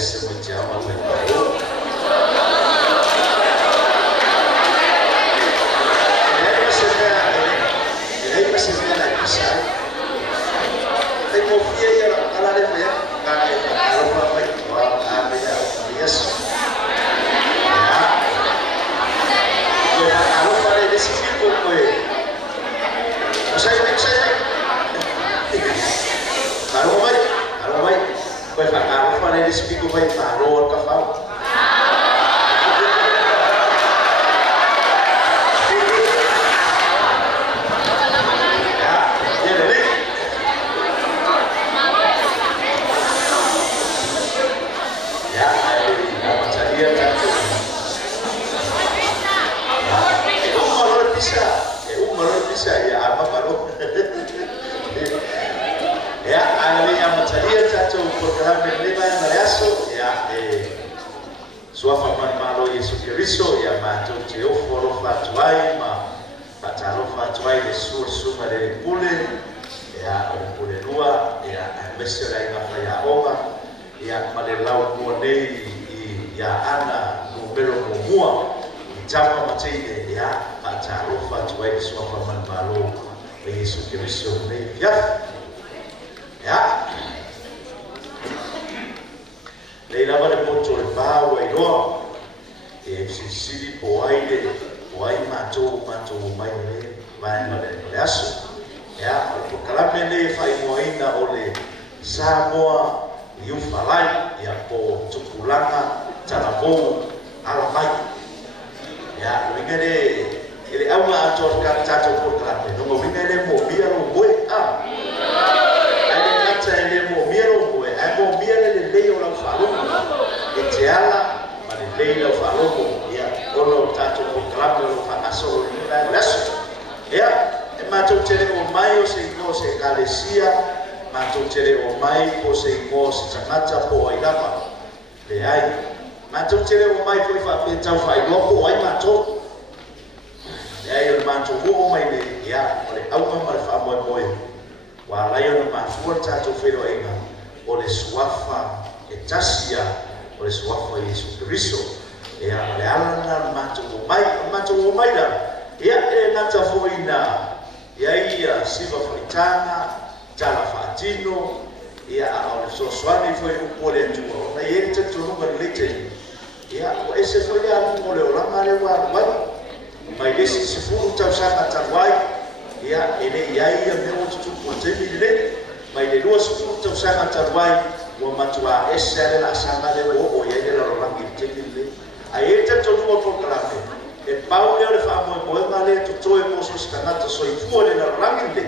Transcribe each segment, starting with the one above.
esse mundial alemão. Ele você vê na piscina. Tem confia e ela leva ela vai a isso. Eu falei desse tipo com ele. Saya Arumai, vai falar, eu falei desse pico vai parou o cavalo. Sua família malo Jesus Cristo ya mato teu foro fatuai ma patalo fatuai de suma de pule ya pule lua ya mesera ina faya oma ya malelau kuonei ya ana numbero mua chama matine ya patalo fatuai de sua família malo Jesus Cristo ne ya Leila vale ponto le pau e no e sili poaide poai mato mai le vai le aso ya o kalame le fai moina ole Samoa i ufalai ya po tukulanga talabo ala mai ya wingere ele auma ator kan tato por kalame no wingere mo bia no boy ale nata ele mo bia no boy mo bia le leo la falo Etiala, Leila Falomo, ya ono tato proclame lo fanaso la lasso. Ya, mato tere o mai o se no se galesia, mato tere o mai o se mo se chamata po ilapa. Le ai, mato tere o mai foi fa penta fai lopo ai mato. Ya o mato o mai le ya, ole au mai fa mo boy. Wa la yo ma fuerza tato fero ina. Ole suafa etasia oleh suafa Yesus Kristo ya leala mato o mai da ya nata foina ya ia siva fritana tala fatino ya oleh soswani foi upole tuo na yente tuo lete ya ese foi ya ole ora mare wa mai desse se furu tau sanga tawai ya ele ya ia me o tutu potemi le mai de duas furu tau sanga tawai wa matua esere la sanga de o ye de la rolangi tekile ayete to no proclame e paulo le fa mo male to to e moso skanata so i fu le la rolangi de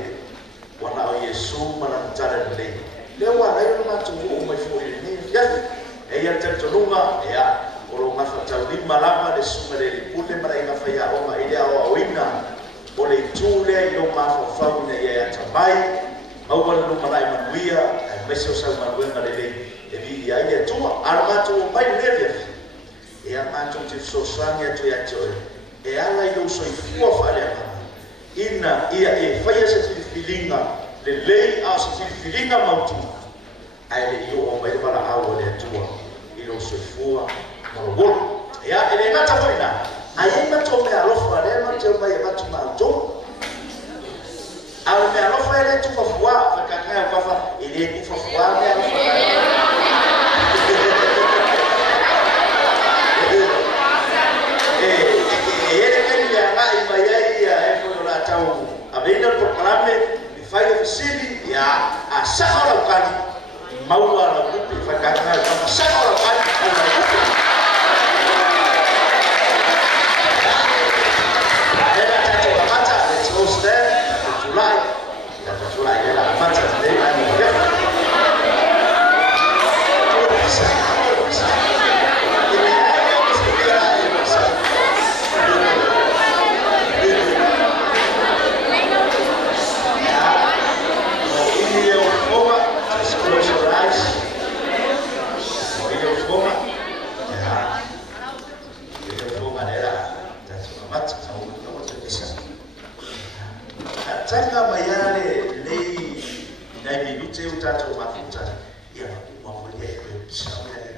wana o yesu manantara le wa la yo matu o mai fu le ya e ya te to lunga ya o lo ma fa tau lima lama de sumere le pule mara ina fa ya o ma ile o wina o le tule yo ma fa fa ne ya tamai au wala no mara manuia Mesmo se uma coisa dele e via aí tua armato mai leve e armato de sosanga tu ya joy e ala eu sou fua falha ina ia e faz esse filinga de lei a esse filinga mautu aí eu o mai para a aula tua e eu sou fua morogoro ya ele nata foina aí mato me alofa le mato mai mato mato Al me alofa ele tu fa fua fa kaka fa fa ele tu fa fua me alofa ele que ya na imayai ya efo la tau abenda proclame e fai oficina ya a sahara kali maua la kupi fa kaka fa sahara kali Tanga mayale lei na minute utatu mafuta ya mwamoja ya shauri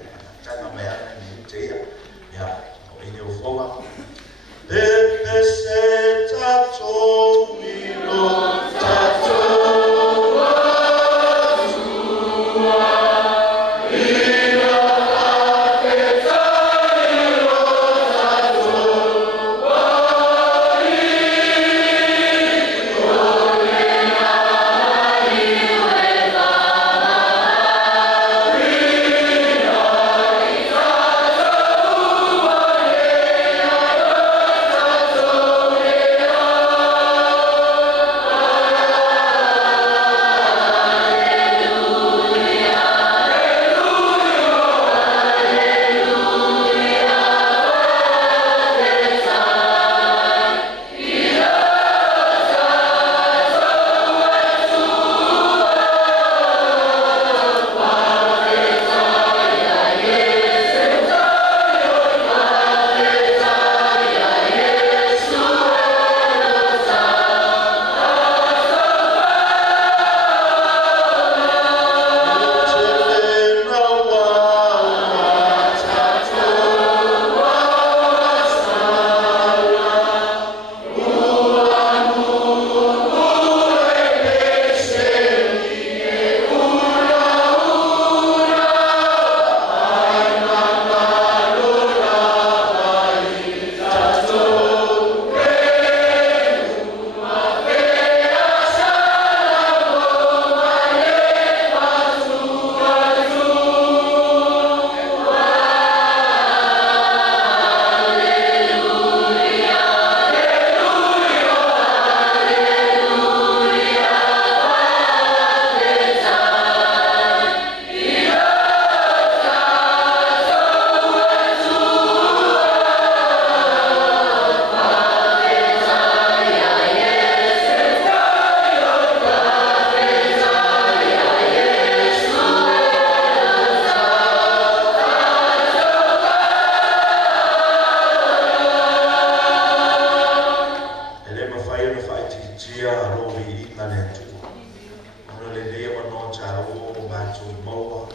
tu maua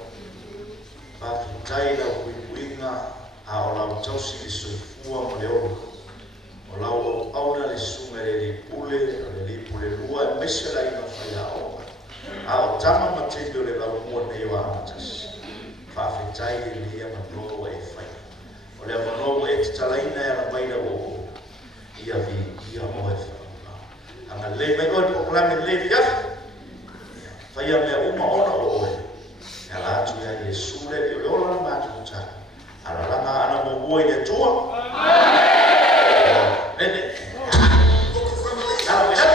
pakitai lau kuinga a o lau tausi li soifua mo le olu o lau auna le sunga le li pule lua mese la ina whai a o a o tama matendo le lau mua nei wa amatasi whawhetai e lia manoa e whai o le manoa e te talaina e la maina o ia vi ia o e whai anga le me oi o klame le viafi whai a mea uma ona o oe ala atu ia i e sule i o le ola na mātu kutara ala langa ana mo mua i e tua nene ala mea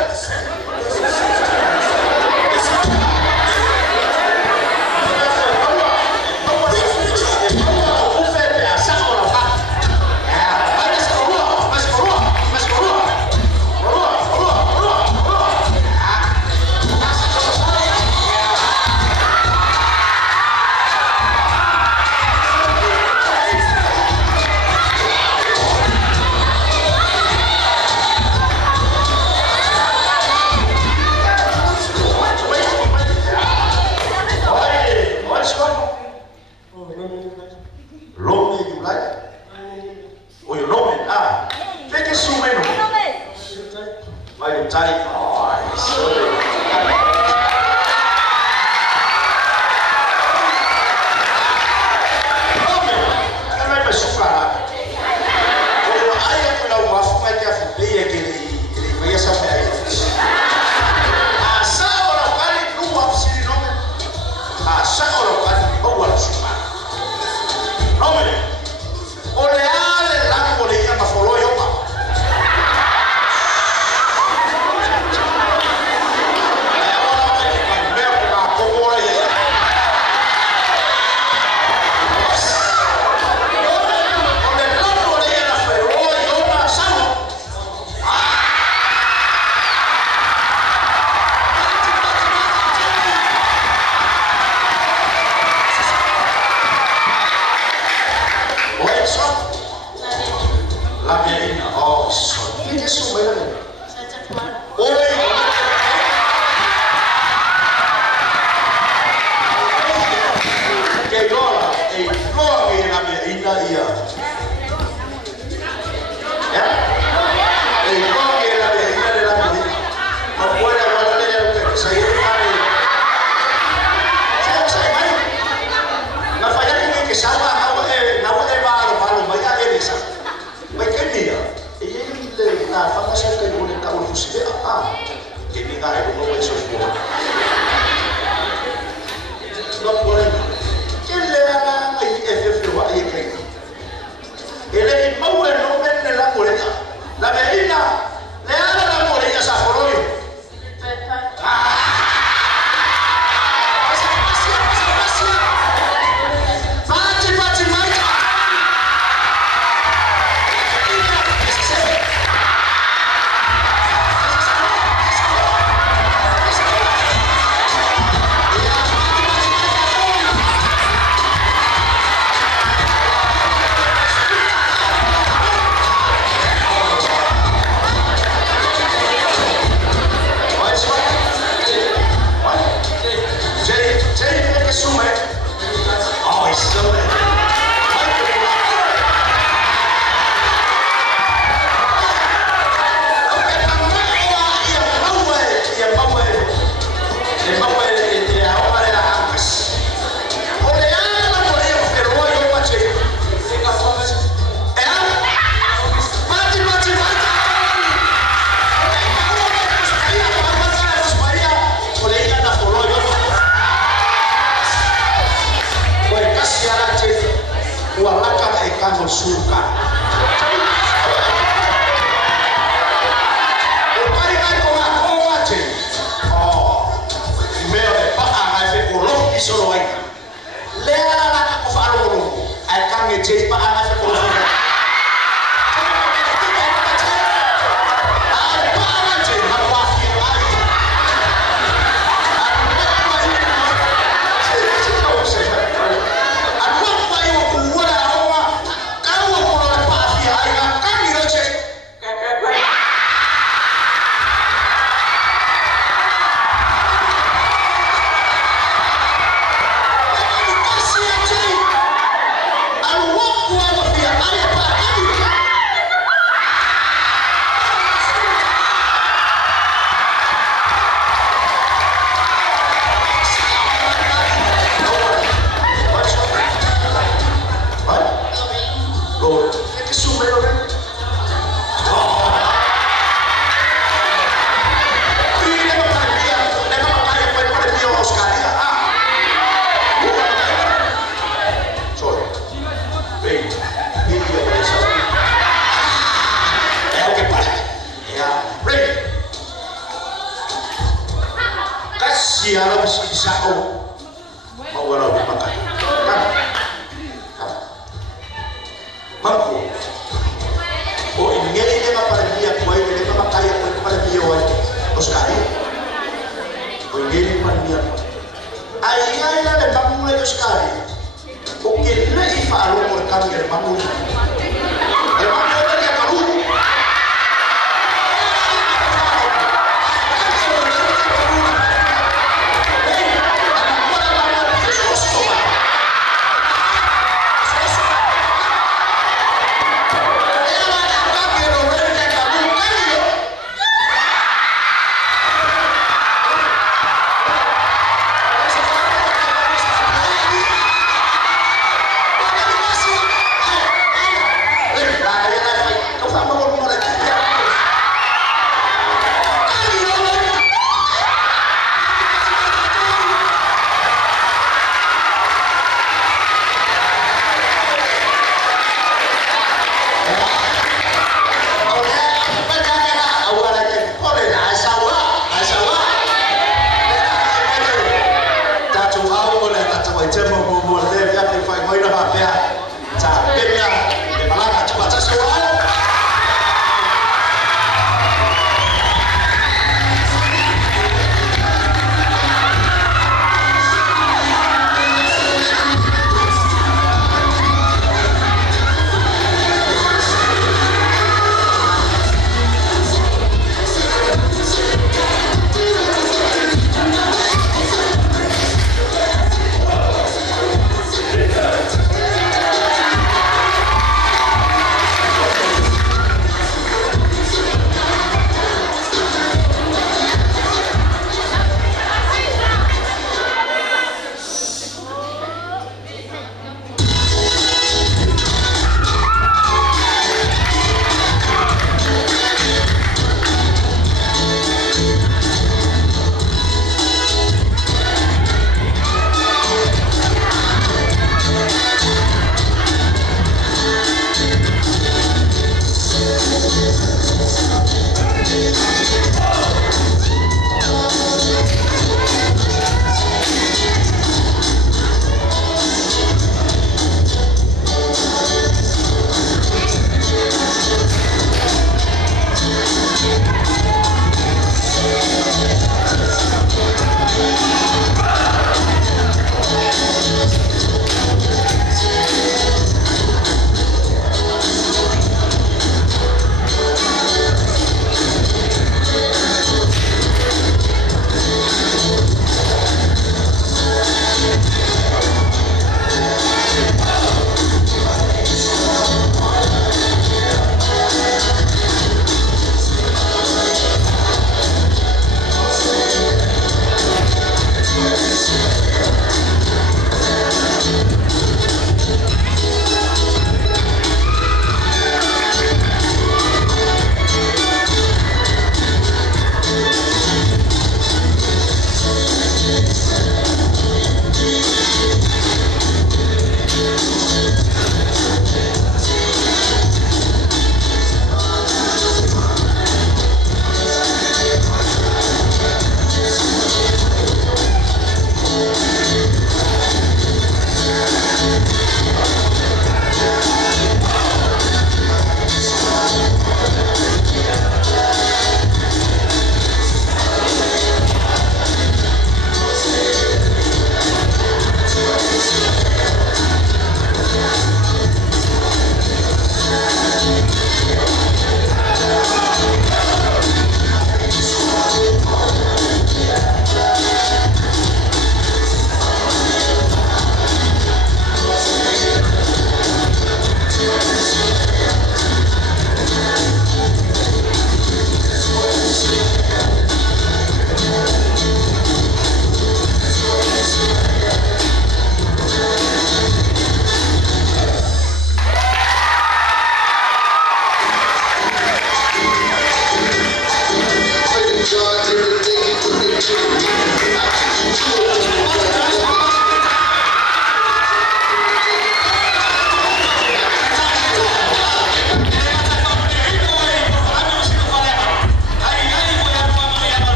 si sao mau wala makan mampu o ingeli dia para dia kuai dia makai para dia wai Oscar o ingeli para dia ai ai la de bangun le Oscar o que le ifalo por cambiar bangun el bangun dia kalu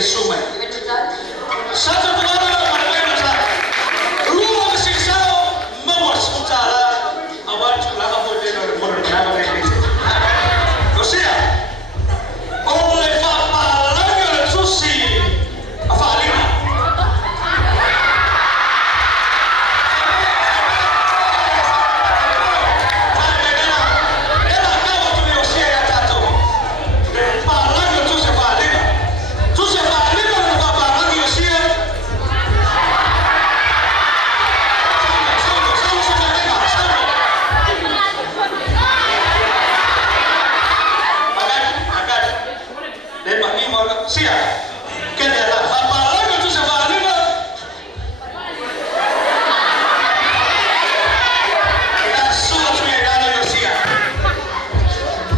sumai. Satu tumara marwena sa. Ruwa masigsao mawas utara awal chulama po din or moro na ba ni. Lucia. Ole papa laga susi. Afalina. Sia, kenapa? Apalagi tu sebab lima. Kita sudah punya dalam Sia.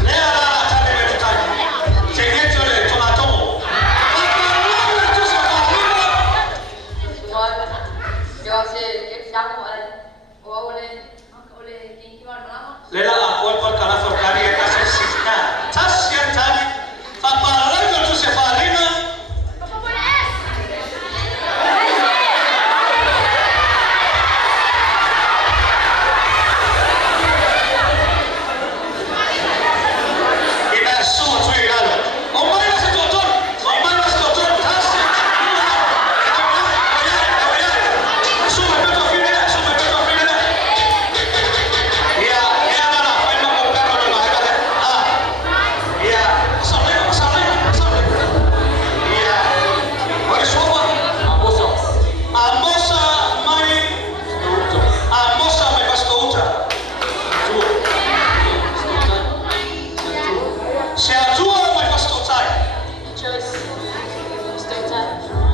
Lepas tadi kita cengeng curi tomato. Apalagi tu sebab lima. Jawab saya boleh tinggi mana? Lela awal perkara perkara kasih sisna. Tas yang tadi. Apalagi tu sebab lima.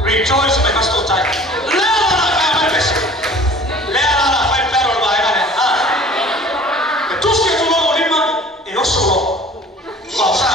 Rejoice my pastor time. Lea kaya besi. Lea fai pero el bahaya ne. Tu si tu lo lima e o solo. Pausa.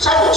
Sabu.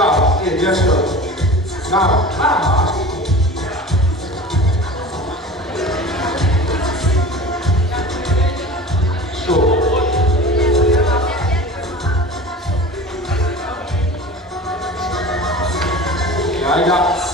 Go. Yeah, just go. Now, I got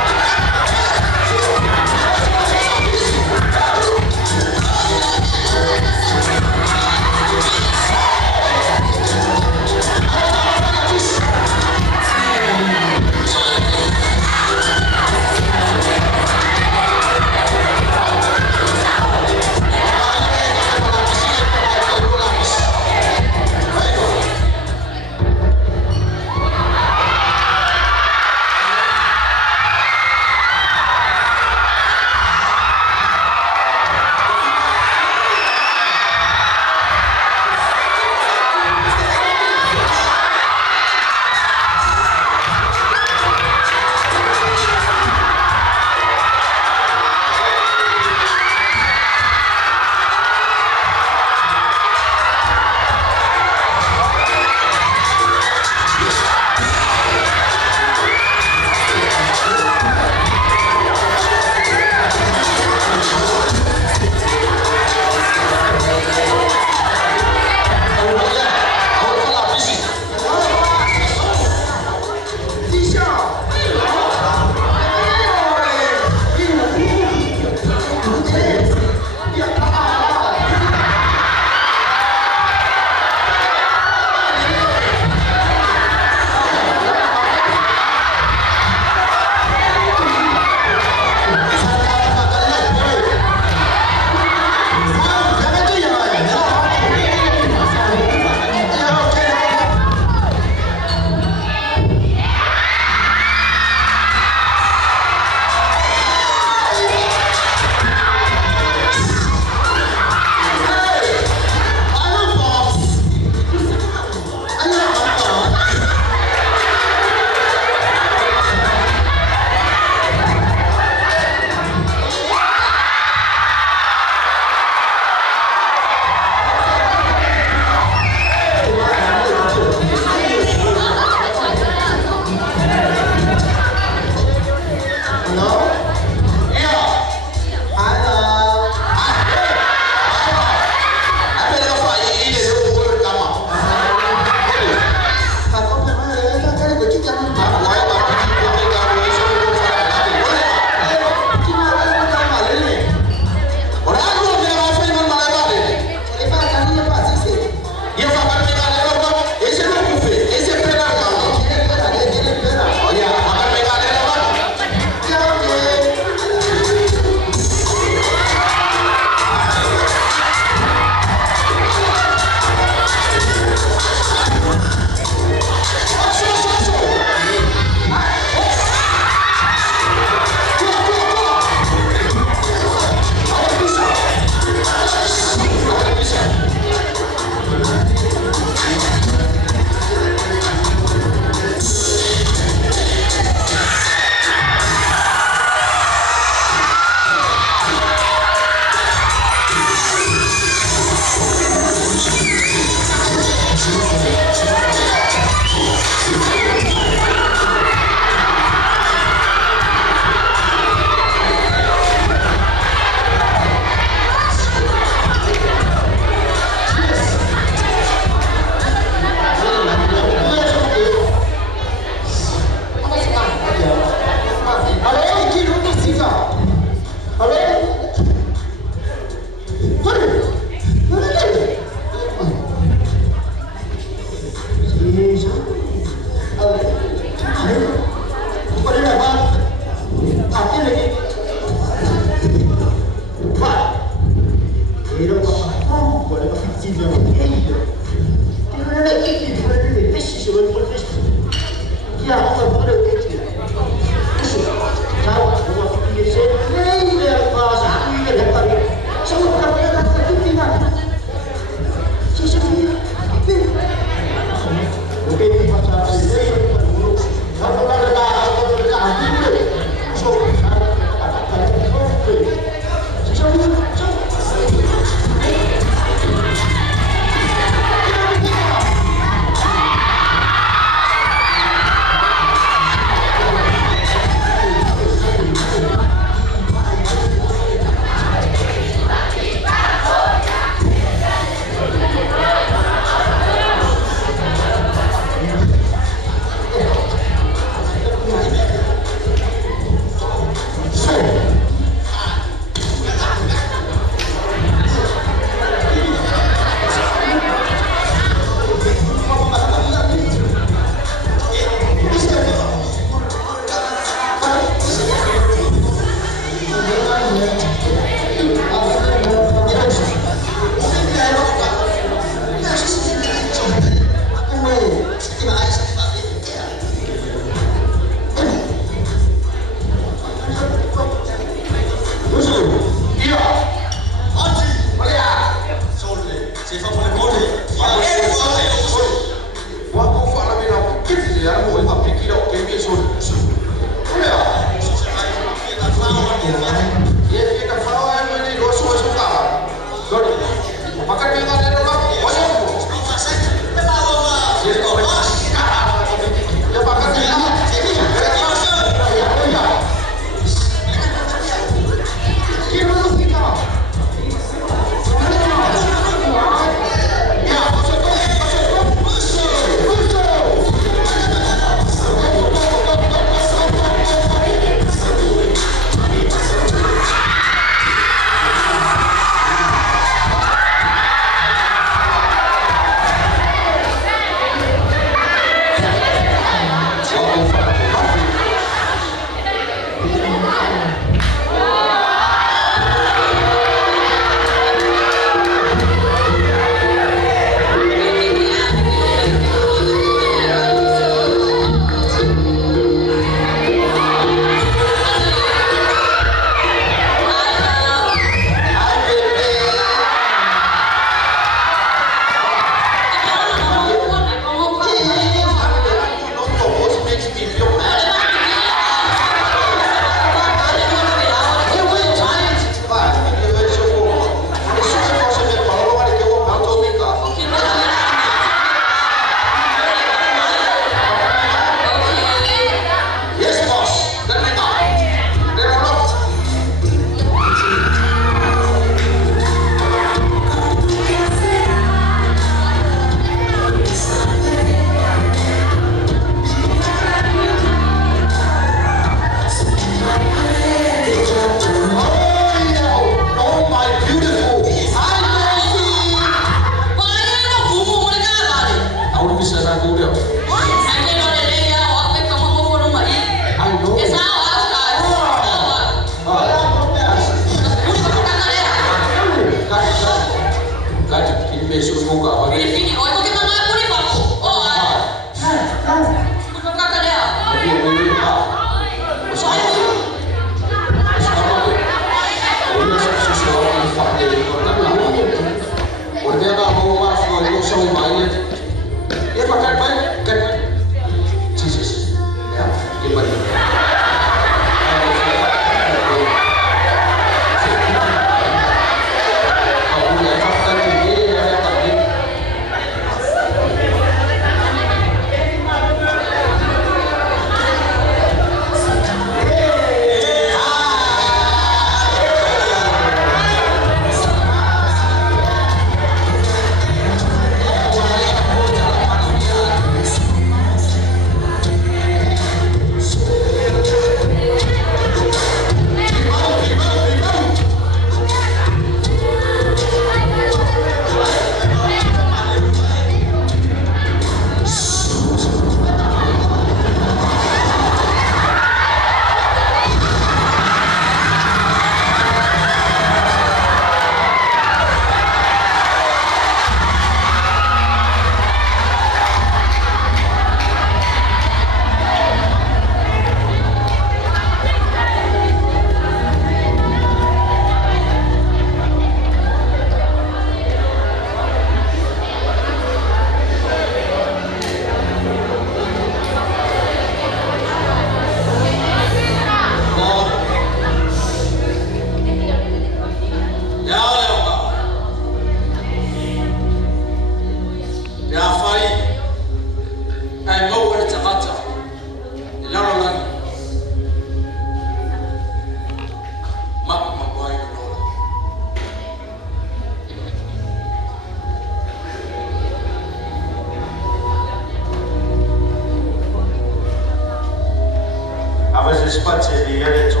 spazio yale tu.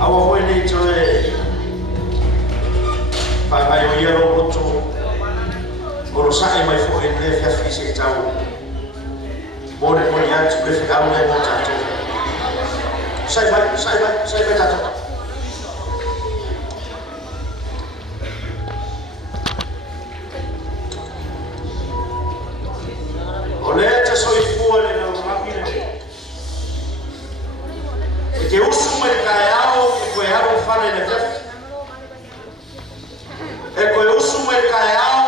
Awa wele toe pa mai yero boto oro sai mai fo en le fia fisi tau bore ko ya tu le fika le mo tato sai vai tato ole te soi fuole na rapine e che usu mercaiao e quearo fare le feste e que usu mercaiao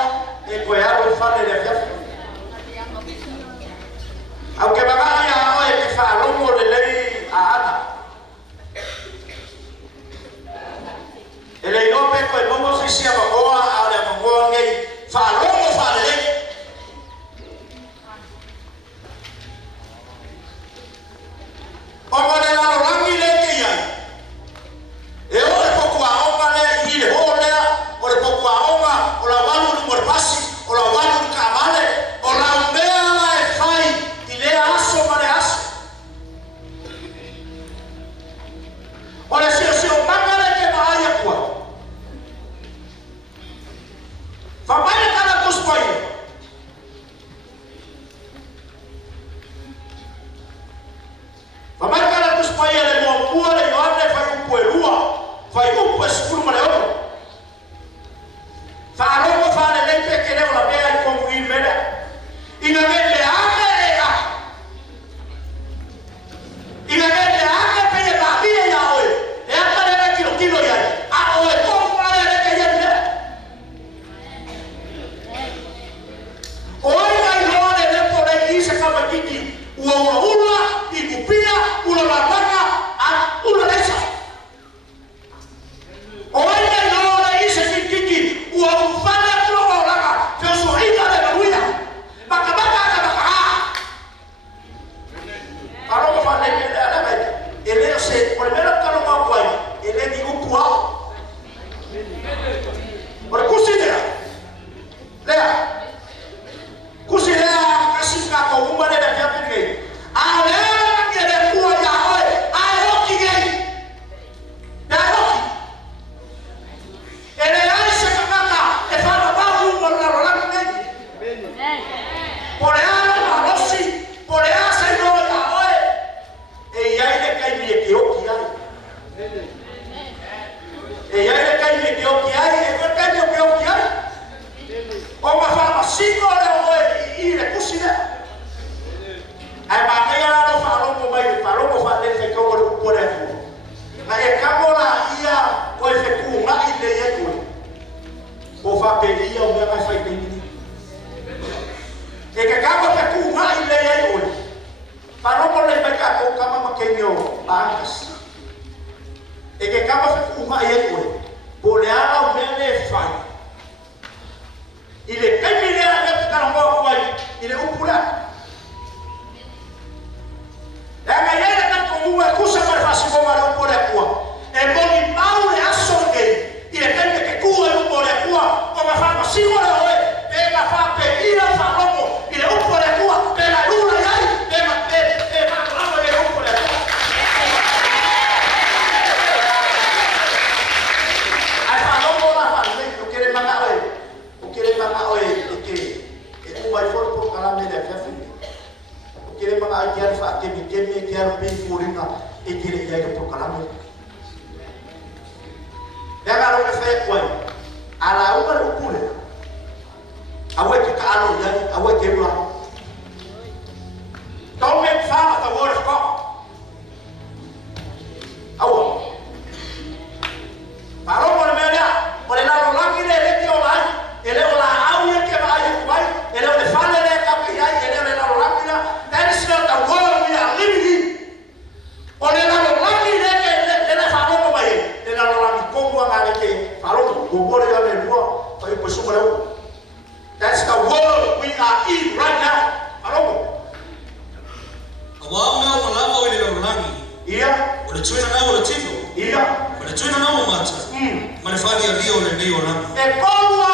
e quearo fare le feste aunque magari a noi che fa lungo le lei a Ana e lei non per quel mondo si sia boa a le boa che fa lungo fare lei o nella rangi le che hai e ora poco a oma le ile ora ora poco a oma o la vado numero passi o la vado camale o la umbea la e fai ile asso mare asso ora se o magare che vai a qua fa bene cada cospoio fa bene cada cospoio le mo cuore Ioanne fai un po' lua fai un po' scuro mare oro fa roba fare lei perché ne la bea con il bene in avere anche per la via ya oi e appare chilo ya a oi con fare che ya oi mai no le po le dice come kiki una i cupia una barbaca a una lesa oi mai no le dice kiki una fare pro la che so ida de ruina baka Kalau mau pandai beda ada baik. Ele se primeiro kalau mau buat, ele di upua. Berkusida. Lea. Kusida kasih kau umbar ada siapa ni? Ale que de pua ya oi. Ayo kigei. Dah hoki. Ele ai se kata, e fala baru umbar orang ni. Por aí a Rossi, por aí a Senhor. E aí ele cai me que o que ai. E aí ele cai me que o que ai, ele cai me que o que ai. Como fala cinco horas e ele cocina. Aí vai lá no falou com vai ele que o por aí. Aí camola ia o efeito lá e ele é doido. O vai pedir o meu vai fazer bem. E que acaba que o lá e ele é doido. Falou com ele para cá, kama makenyo bangas. E que kama fe uma yeko. Boleana o mele fai. Ile kamile a karamba kwai. Ile upura. Ela yele na komu e kusa para fazer como ela upura kwa. E boni maule asonge. Ile kamile que kuwa upura kwa. Como fala sigora oe. Pega fa peira falou. Ile upura kwa. Pega lula yai. Pega que quero bem furina e que ele ia pro caramba. Pega o café coi. Ala uma no pule. Awe que caro ya, awe que lá. Tome fama da hora só. Awe. Parou por melhor. Por lá no lado ele que olha. Ele olha a unha que vai. Ele olha fala ele capia, ele olha no lado. That is not the world we are living in. Olha lá no lado ele falou como aí. Ele olha como a galera que falou, o bolo já me voa, foi por cima do. That's the world we are in right now. Falou. Awao na malava ile lorani. Ia. Ole chuina na ole chifu. Ia. Ole chuina na mata. Manefadi ya dio le dio na. E como a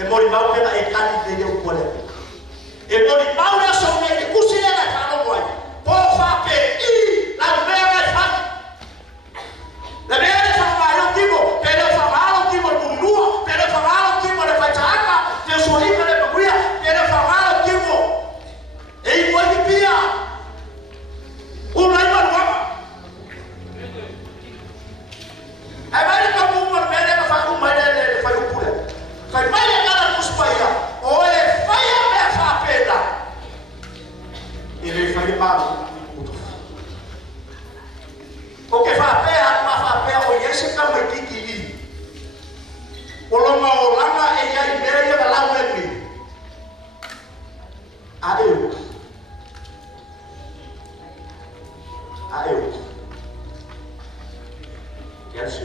e mori mau pena e kali te o pole e mori mau na so me kusile na kalo boy po fa pe I la mera fa la mera fa malo tipo pero fa malo tipo bundua pero fa malo tipo le fachaka te so libre le buia pero fa malo tipo e I mori pia una iba ai vai ka mu mo mele ka fa ku mele le fa ku pule fa mai ka na kuspaya o e fa ya me fa pena ele fa pa o que fa pe o yese ka me kiki o lo ma o langa e ya I mere ya la mo ni aeu yes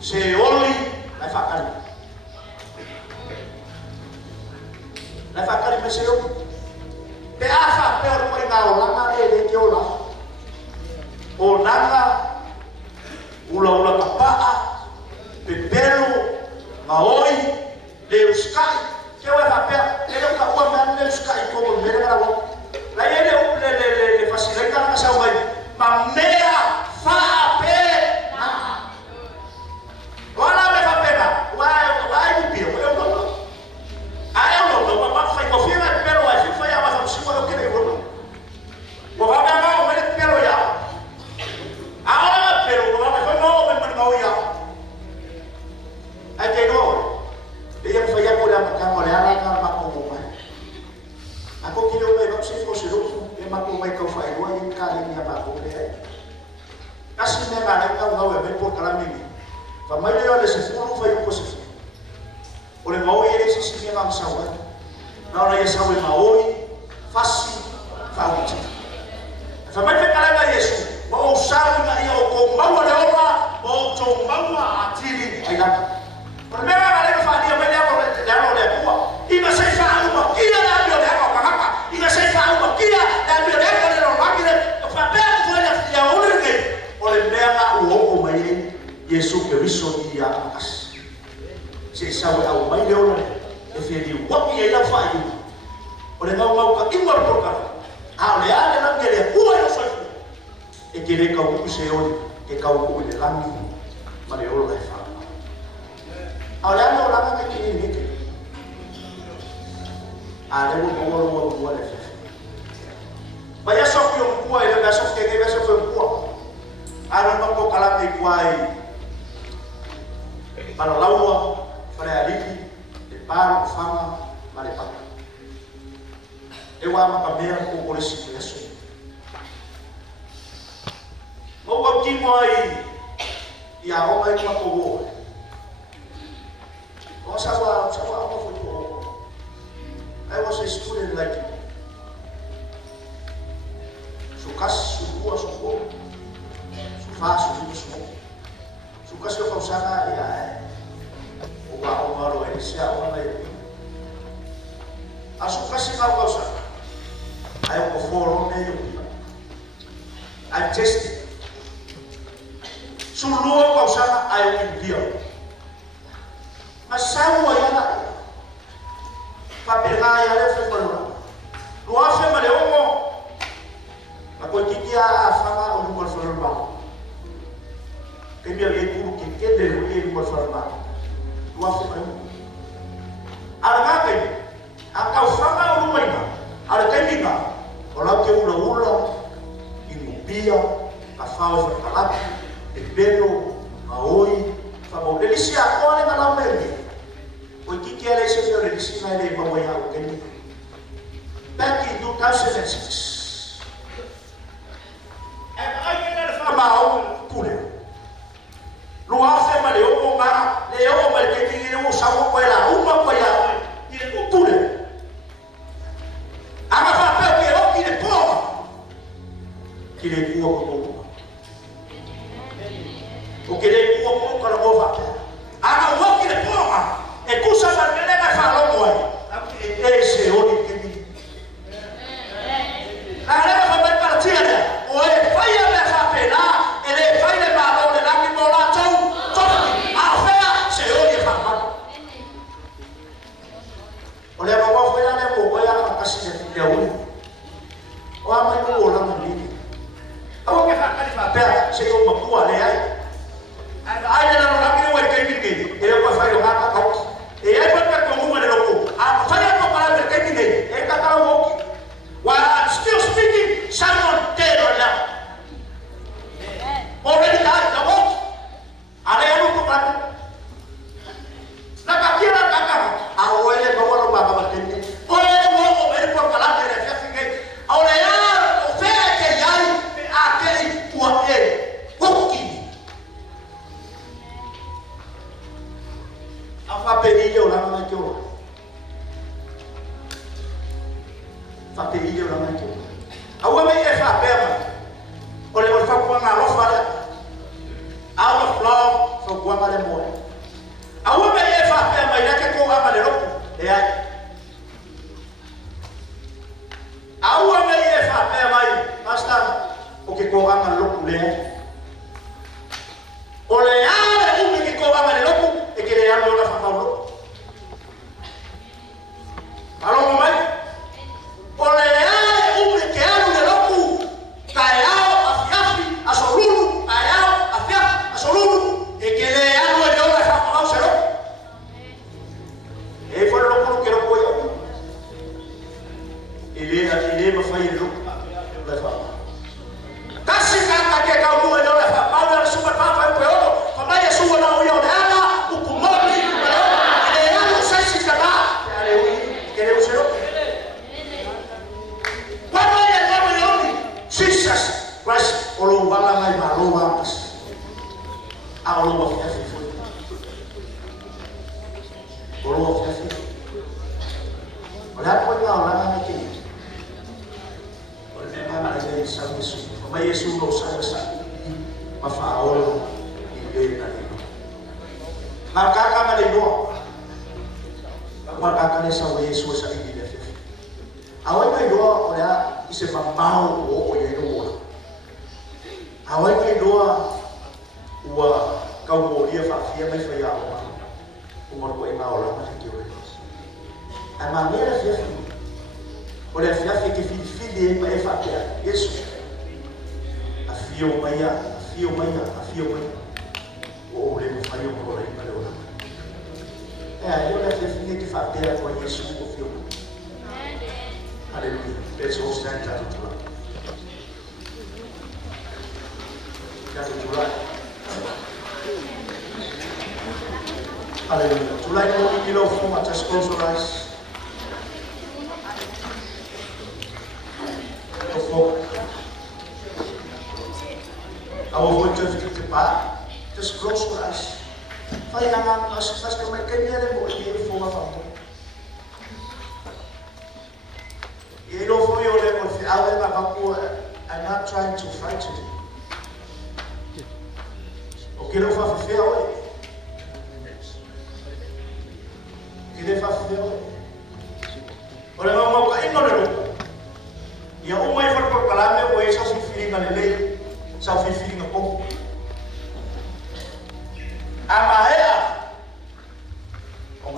se oli la fakari me se yo pe afa pe o mo ina o langa e ke ola o nanga ula kapaa pe pelo maoi le uskai ke wa fa pe le ka o ma le uskai ko mo mere la wo la ele le facilita na sa mai ma mea fa pe na wala me fa pena wai ni pio eu não ma fa ko fira pero wa fi fa ya ma fa simo lo que le wo wo va me ma o me pero ya ahora pero wo va me fa no me ma ya ai que no dia fa ya ko la ma ka mo le ala ka ma ko mo ako kilo me no se fo se lo e ma ko mai ko fa igual en cada ni ba ko le kasi me ba na ka no me por kala mi fa mai le se fo fa yo ko se o le mau e se se ma sa wa na ora ia sa we maoi fasi fa uti fa mai pe kala ga yesu o sa na ia o ko mau le ora o to mau atiri ai la por me ba le fa dia me le ko le ko I ma sai fa uma kia na bio le ko ka I ma sai fa uma kia na bio le ko le no makile fa pe ko le ya o le o le mea o mai Yesu ke riso I akas se sa o mai le o e fe di wa ki la fa I o le mau ka I mor por ka a le ale na ke le ku e so e ke le ka ku se o ke ka ku le langi ma le o le fa a le no la ka ki ni ke a le mo mo le fa ba ya so ki o ku e le ba so ke ke ba so ku a no ko kala ke kuai para laua para aliki de paro fama male pa eu amo a mera com o esse isso o último aí e a hora é uma coisa você vai foi I was a student like you sukas suku suku sufa suku suku sukas eu causava ya o maro ele se a onda a sukas se não causava aí o foro meio I tested sulu causava aí o dia mas saiu aí na pa pegar ya le fe malura lo hace male omo a ko kikia fama o mo forma que me le puro que de lo mo forma lo hace male ala ga a ka fama o mo ina ala ka minga o la que ula ingupia a fao fa kala e pelo maoi fa mo delisia ko le na mele o que ela se fez ele disse na ele vai ganhar o que back in 2006 aí ele fala mal pure lo hace mal eu vou lá eu vou que ele não sabe qual é uma coisa ele não pure ama papel que ele pô que ele pô o que ele pô para mover ama o que ele pô e kusa barmele ma falo moi e se oni ke ni ale ma fa partire o e fai a me fa pena e le fai le ma le la mi mola tou a fe Apa se o makua le ai. Ai na no lakini wa kai ni ele ko fai lo ka ka. E ai pa ko mo le loko. A fai ko para le kai ni e ka ka wo. While I'm still speaking, someone dead or not. Already died, the walk. Ada yang lupa kan? Nak kira kakak, awal yang bawa rumah bawa ini. Oleh mau beri perkalaan dari Afrika. Oleh yang ofer kejai akhir buat bukti. Apa pedido orang macam? Apa pedido orang macam? Awal ni apa apa? Oleh orang fakwa ngarof ada. Out of love for Guamale Moy. I will be if I pay my neck to Amalero. I will be if I pay my master. Okay, go Amalero. Olea, who make go Amalero, a Gilead of Pablo. Hello, Mike. Olea, who make the local. Kayao, Afiafi, Asolulu, Kayao, Afiafi, Asolulu, e que le hago el hombre a Pausero. E fue lo que no puedo. Y le me fue el look. Casi canta que acabó el hombre a Pausero, super papa, el peor, para que suba la olla de agua, un cumón, y le hago 6 y se va. Que le usero. Cuando hay el hombre de hombre, Sisas, pues, o lo van a llamar, lo vamos. A lo vamos a hacer. O lo vamos a hacer. Olha por lá, olha aqui. Olha a igreja de São Jesus. Mas Jesus não sabe essa. Mas fala e veio na língua. Mas cá na língua. Mas cá nessa Jesus essa igreja. Awal mai doa olha ise mamau o olha no. Awal mai doa ua kau moria fafia mai foi aula. Umur ko ina ola mas que eu. A maneira de olha fia que filho mai fafia. Isso. A fio mai. O olha no faio ko ora ina ola. Eu olha fia que fafia com Jesus o filho. Hallelujah. Let's all stand down to July. Down to July. Hallelujah. July no below form, just close your eyes. Go forward. I will want you to take the back. Just close your eyes. Fai nang as que me quería de morir forma famto. You know, for your level, I'm not trying to frighten you. Okay, no, for fear away. You never fear away. Or I'm not ignorant. You are only for Palame, or self feeling on the lake, self feeling a pump. I'm a hair. Oh,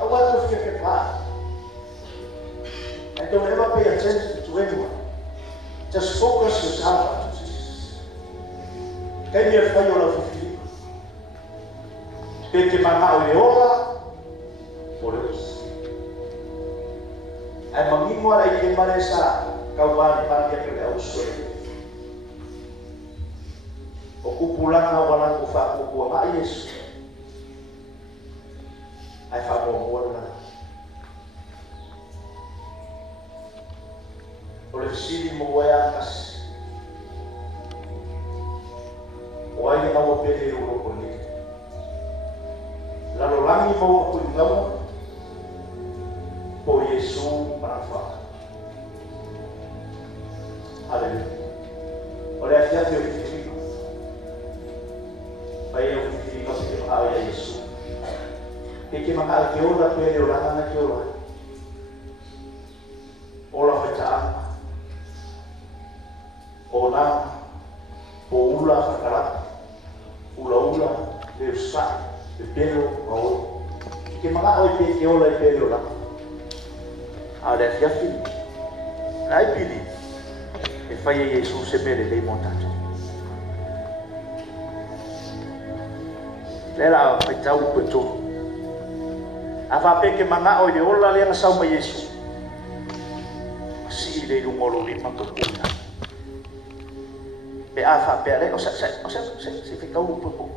I want to get back. And don't ever pay attention to anyone. Just focus yourself on Jesus. Can you feel your love? Porque mamá oleola por Deus. Ai mamimo ara que maresa kawan pandia que é o sonho. O cupulanga wala ko fa ko ma Yesu. Ai fa mo wala. Oleh sini mo wayakas. Wai na mo pele o ko ni. Lalu langi mau aku ingau po Yesu manfaat. Haleluya. Oleh akhirnya dia berfirman, baik yang berfirman seperti Allah Yesus. Kiki maka alkiora pele orang anak kiora. Olah bacaan, orang, ula fakarat, ula deusa. Pelo mau que mga oy que ola pelo la ada fiafi I believe e fai e Yesu se mere dei montato. Lela fai tau koe tō. A whapeke manga o i le ola lea sau ma Yesu. Si le lungolo lima koe kuna. Pe a whapea le, o se whikau upupo.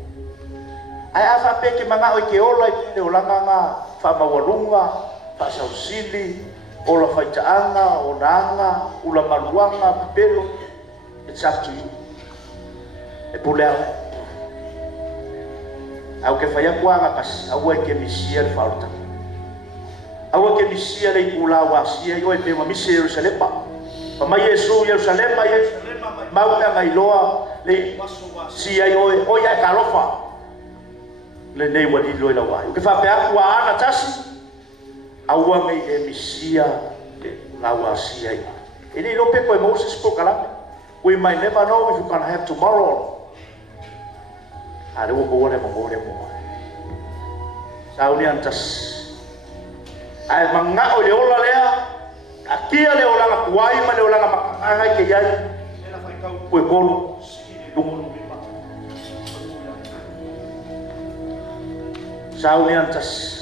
Ai a whapeke manga o i ke ola i le olanga ngā whamawalunga, whasausili, ola whaitaanga, o nanga, ula maruanga, pipelo. It's up to you. E pule au. Au ke whai akuanga kasi, au e ke misia le whaurta. Au e ke misia le i kula wasia, i oe pe ma misi Yerusalema. Pa mai Yesu Yerusalema, mauta ngai loa, le sia i oe, oe ai karofa. Le nei wadi loe la wai. Ke whape aku a ana tasi, au angai e misia le la wasia i. E nei lo pepo e Moses po kalame. We might never know if we're going to have tomorrow. Ada wo le mo. Sauli antas. Ai manga o le ola lea. Akia le ola na kuai ma le ola na makanga ke yai. Ela fai kau koe kolu. Dungu mipa. Sauli antas.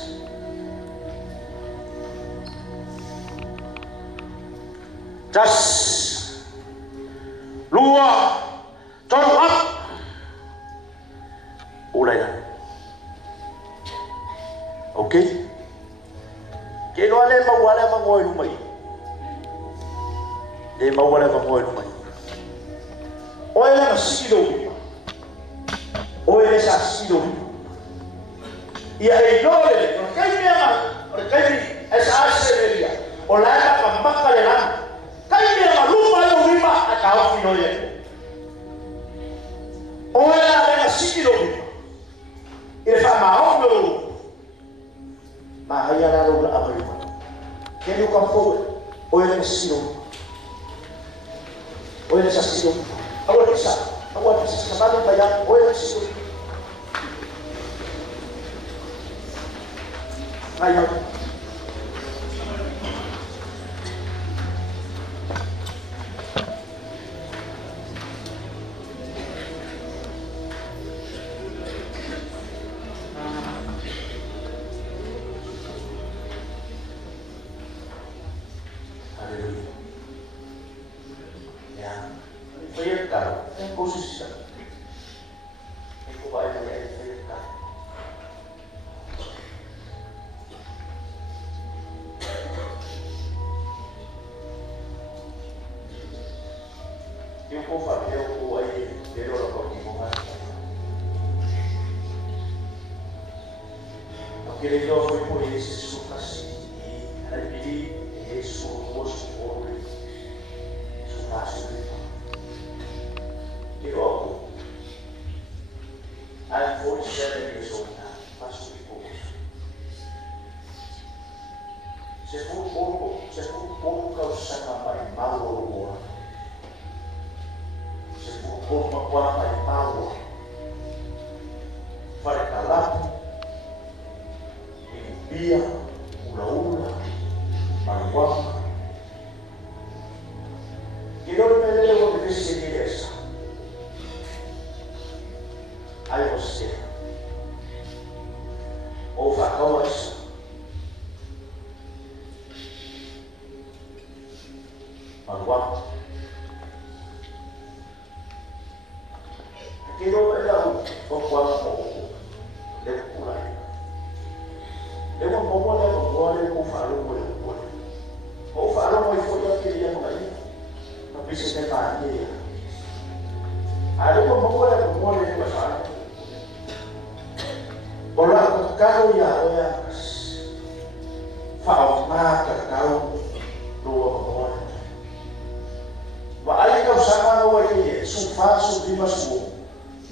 Tas lua tolak ulai na. Okay? Ke no ale ma ngoi lumai. Le ma wale ma ngoi lumai. Oe na sido. Oe sa sido. Ia e dole, no kai esa seria. Ola ka maka le na. Kai mea luma le urima a ka fino ye. Oe na sido. Ele fa maongo. Mahaya na lo la amarima. Kenu ka po. Oe na sido. Oe na sido. Awak bisa sabado bayar. Oe na sido. Ayo.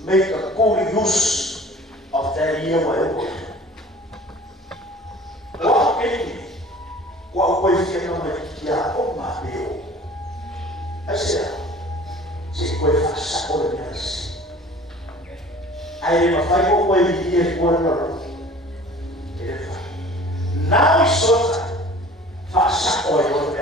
Make a good use of that year. Walk in. Walk with you. Oh, my dear. I said, she's going to support us. I am a 5 away here. Now it's so fast oil.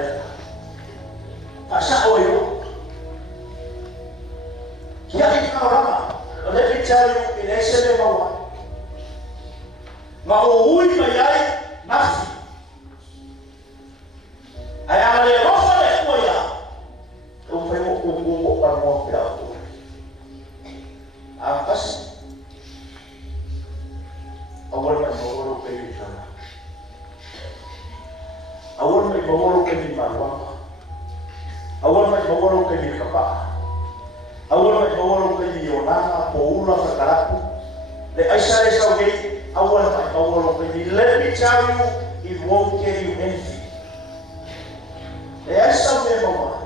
ke ni marwa. Awal mai bawalo ke ni kapa. Awal mai bawalo ke ni yonana po ula kakaraku. Le aisha le sauge awal mai bawalo ke ni. Let me tell you, it won't get you anything. Le aisha me mama.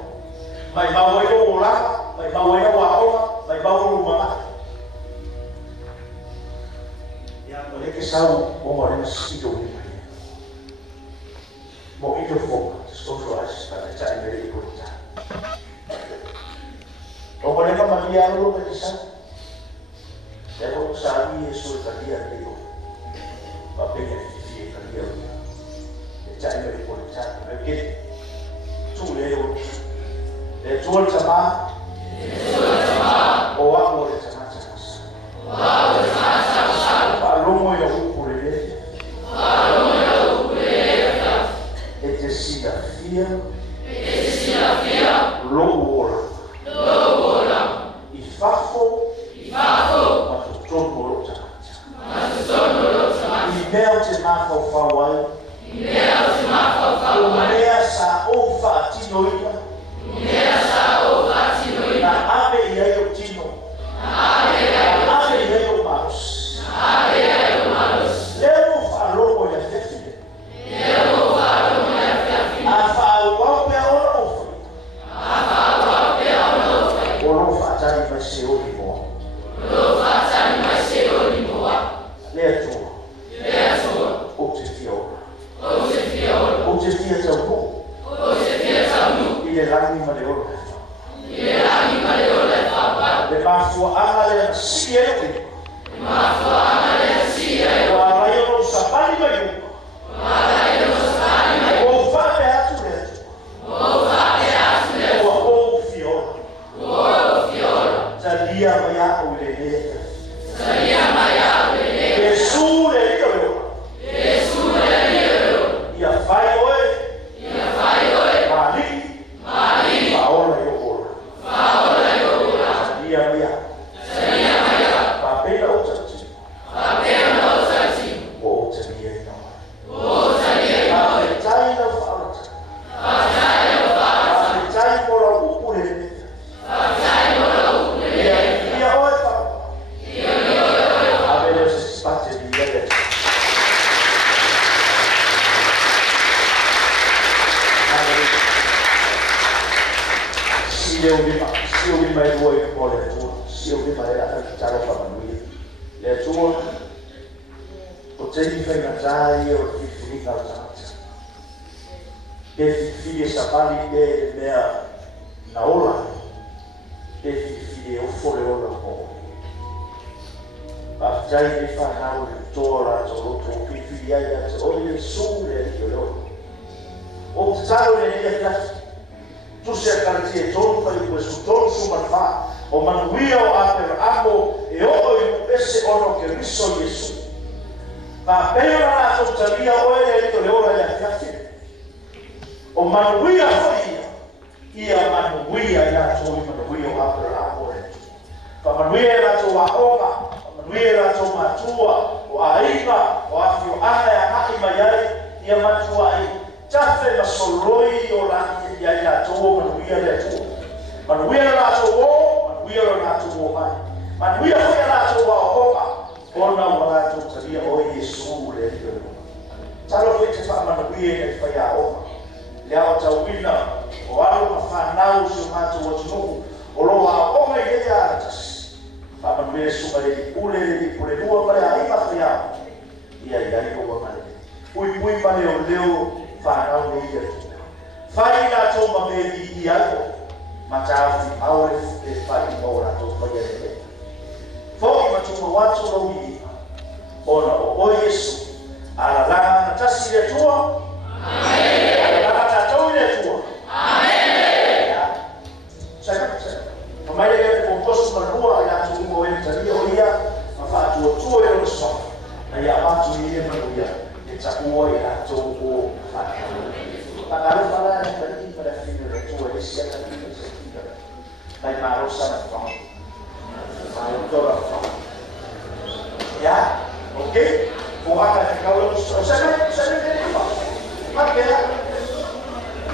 Mai bawalo ula, mai bawalo waola, mai bawalo mama. Ya boleh kesau orang sido ni. Mau itu fokus. Socialize pada cara dari ikut. Kalau mereka magia lu bisa, saya mau sabi Yesus kerja itu, bapaknya dia kerja, cara dari ikut. Mungkin sulit itu, dia jual sama, orang boleh sama. Kalau mau yang boleh. Logo ora. Ifafo. Matutono rocha. Imeo te mafo fawai. Umea sa ofa tinoina. Na ame yayo tino. Na ame yayo maus. Leo fa logo ya tefi.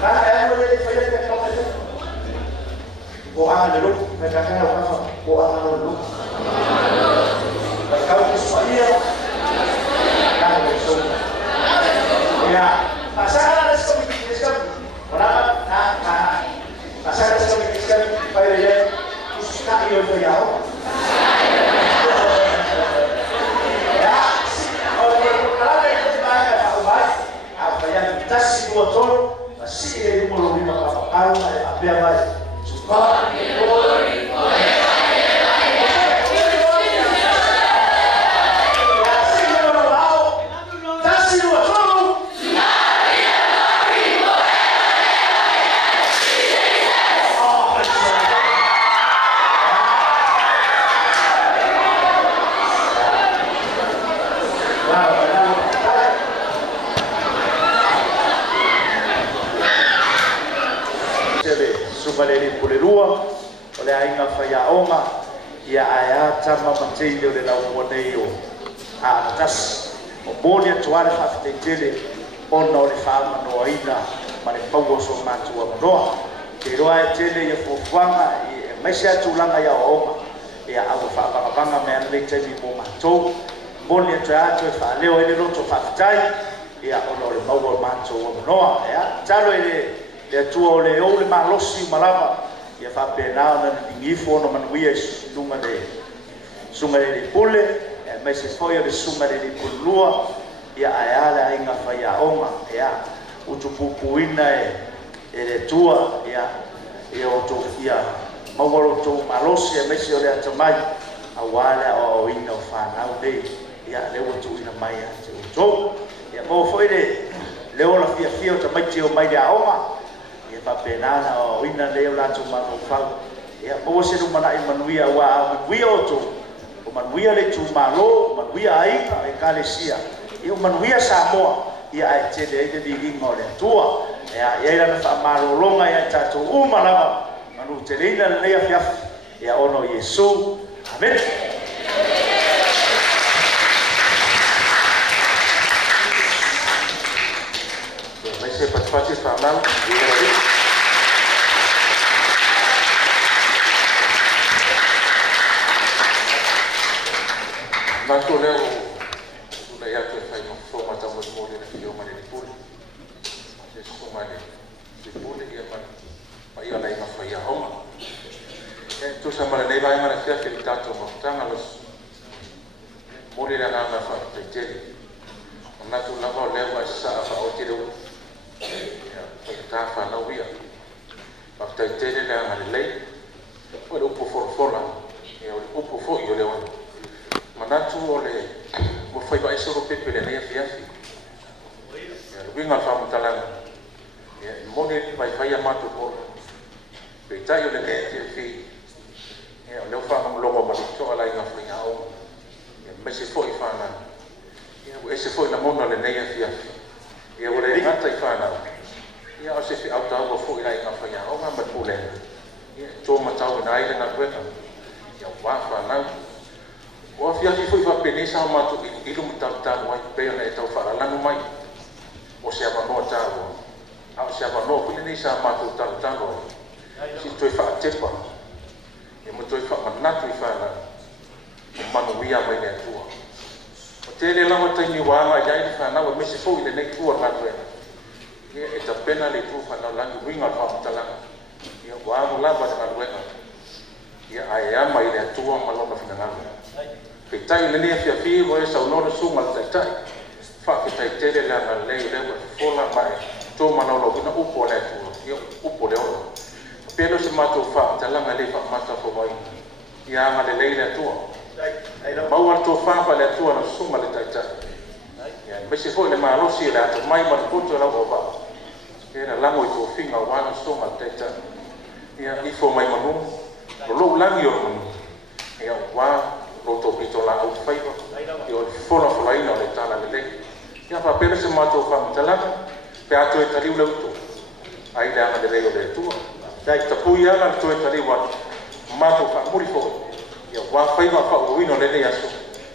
Kana ya mo le fa ya ka ka. Ko ana lu, ka ka ka ko ana lu. Kau sesuai yang bersum. Ya, masalah sekarang orang masalah sekarang pada dia suka iyo tu ya. Ya, orang kalau itu banyak apa apa yang tas dua ton masih ada belum lima kapal apa yang baik. Suka Valeri Pulelua, oleh ainga Fayaonga, ia ayata mamatei ole la umoneo atas obonia tuare fatetele ona ole fama no aina mane pauo so matu wa noa ke roa tele ia fofanga e mesia tulanga ya oma ia au fama banga me ane tele mo matou bonia tuato fa leo ele loto fatai ia ona ole pauo matu wa noa ia talo ele le tua ole ole malosi malava ia fa pena na ngifo no manuia lunga de sunga de pule e mese foi de sunga de pulua ia ayala inga Fayaonga ia utupupuina e le tua ia oto ia mawaro to malosi e mese ole atamai awala o ina fa na de ia le oto ina mai ate to ia mo foi de le ola fia tamai tio mai de aoma fa penana o ina leo la tu mano fa ya mo se no mana imanuia wa wi oto o manuia le tu malo manuia ai e kalesia e o manuia Samoa ia ai te de di ngole tua ya ia la fa malo longa ya tatu uma lava manu te leina le afia ya ono Yesu amen. Mese patpati famal Nato leo una yake fai mafoma tamu mole na kio mane ni puli. Yesu mane ni puli ya ma ia lai Fayaonga. Tu sama le vai mana fia ke tato mo tanga los mole na na fa tetele. Nato lava leva sa fa o tire u. Ya ta fa na wia. Pa tetele na ngale lei. O le upo forfola. Ya o upo fo yo le ona. Manatu ole mo foi vai soro pepe le ia fiafi ya winga fa mutalang ya mone vai vai amatu por pe tai ole ke fi ya le fa mo logo ma to ala inga Fayaonga ya mese foi fa na ya ese foi na mona le ia fiafi ya ole ngata fa na ya o se fi auta go foi la inga Fayaonga ma pule ya to ma tau na ile na kweta ya wa fa na o fia ki foi va penesa matu ilu mutata wai pe na eta fara lanu mai o se aba no tawo a se aba no pili ni sa matu talo si toi fa tepa e mo toi fa manatu fa na manu wia mai ne tua o tele la mata ni wa ma ya fa na o me se foi le nei tua na tua e eta pena le tu fa na lanu winga fa mutala ya wa mo la ba na luenga ya ai mai le tua malo na fina ngana Petai le ne fia fi o sa no sunga tai fa ke tai tele la na le fola mai to mana lo na upo le tu yo upo le o pero se mato fa tala nga le fa mata fo mai ya nga le le tu ma wa to fa le tu na sunga le tai ya me se fo le ma lo si la to mai ma ko to la o ba era la mo to finga wa na sunga tai ya i fo mai manu lo la yo ya wa roto pito la au faiva io fola ina le tala le ya fa pena se mato fa tala pe ato e tali le tu ai da ma le le tu dai ta puia la to e tali wa mato fa muri fo ya wa faiva fa o ino le ya so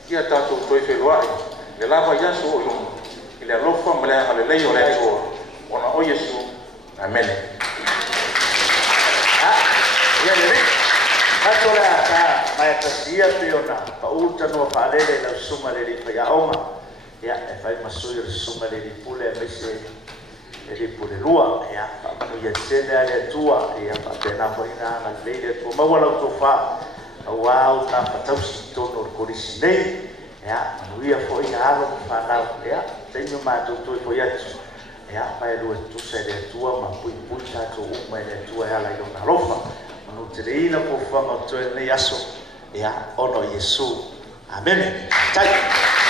ya ta to e fe lo ai le lava ya so o ile lo fa male ale le yo le so ona o Yesu Amen. Ya ni katola ka mai tasia peona pa uta no pa lele la suma le pa ya oma ya e fai masui le suma le pule mese le pule lua ya pa mo ya sele ale tua ya pa tena mo ina na le tu ma wala tu fa wow ta pa tau si tono ko ri nei ya no ia fo ia alo pa na ya tenho ma tu fo ya ya pa lu tu se le tua ma pui pui ta tu ma le tua ya la yo na rofa no te reina po fama tu nei aso ya ono Yesu amen. Tai